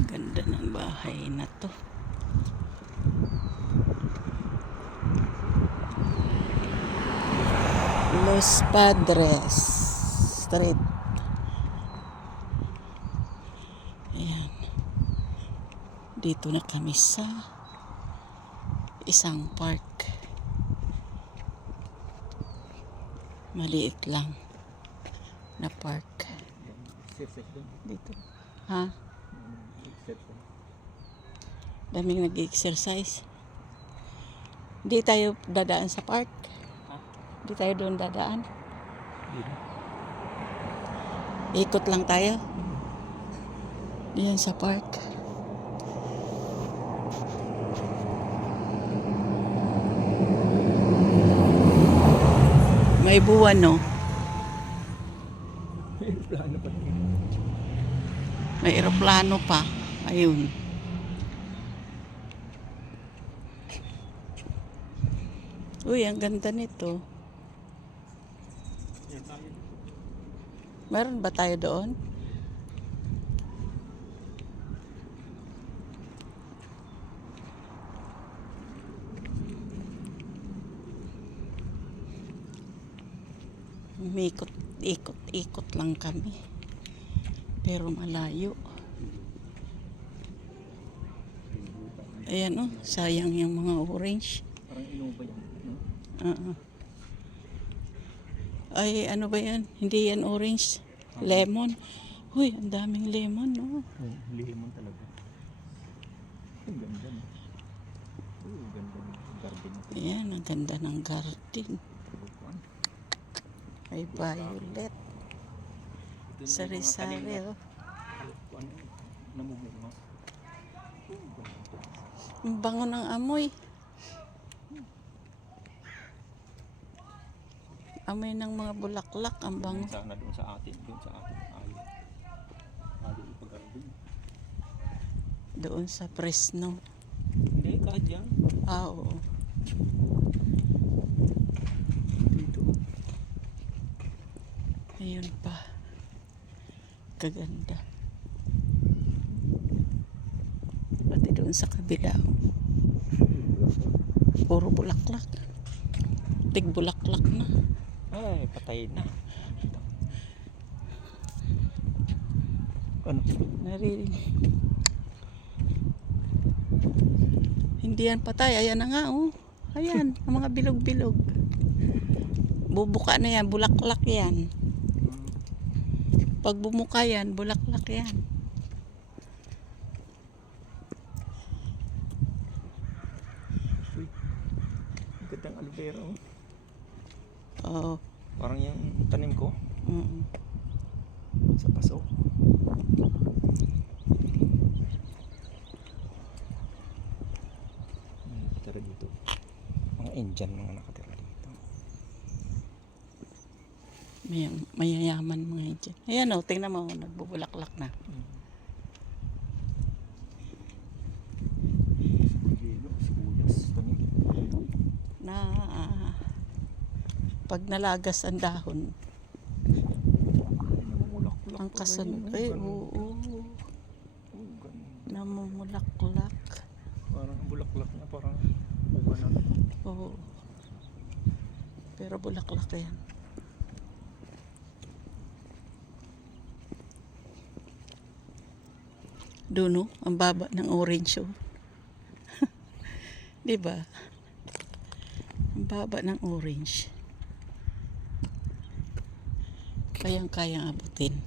Ganda ng bahay na to. Los Padres Street. Ayan. Dito na kami sa isang park. Maliit lang na park. Dito. Ha? Daming nag-exercise. Hindi tayo dadaan sa park. Hindi tayo doon dadaan. Ikot lang tayo. Diyan sa park. May buwan, no? May eroplano pa. Ayun. Uy, ang ganda nito. Meron ba tayo doon? Ikot lang kami. Pero malayo. Ayan, oh, sayang yung mga orange. Parang inuba yan. Ay, ano ba yan? Hindi yan orange. Lemon. Uy, ang daming lemon, no? Lemon talaga. Ang ganda, no? Ang ganda ng garden. Ayan, ang ganda ng garden. May violet. Sari-sari, oh. Namumunga. Ang bango ng amoy. Amoy ng mga bulaklak, ang bango. Sana doon sa atin. Ayaw ipag-garden. Doon sa Fresno. Hindi, kahit yan. Oo. Dito. Ayun pa. Kaganda. Pati doon sa kabila. Puro bulaklak. Tig-bulaklak na. Ay, patay na. Ano? Naririnig. Hindi yan patay. Ayan na nga, oh. Ayan, ang mga bilog-bilog. Bubuka na yan. Bulaklak yan. Pag bumuka yan, bulaklak yan. Uy, gandang aloe vera, oh. Oo. Parang yung tanim ko. Sa paso. Nakatira dito. Mga Indian mga nakatira dito. Mayayaman mga Indian. Ayan, oh, tingnan mo, nagbubulaklak na. Na pag nalagas ang dahon, ang kasunod ay oo, namumulaklak. Parang ang bulaklak niya parang uba na. Oo, pero bulaklak yan. Doon, oh, ang baba ng orange, oh. Diba? Ang baba ng orange. Kayang-kayang abutin.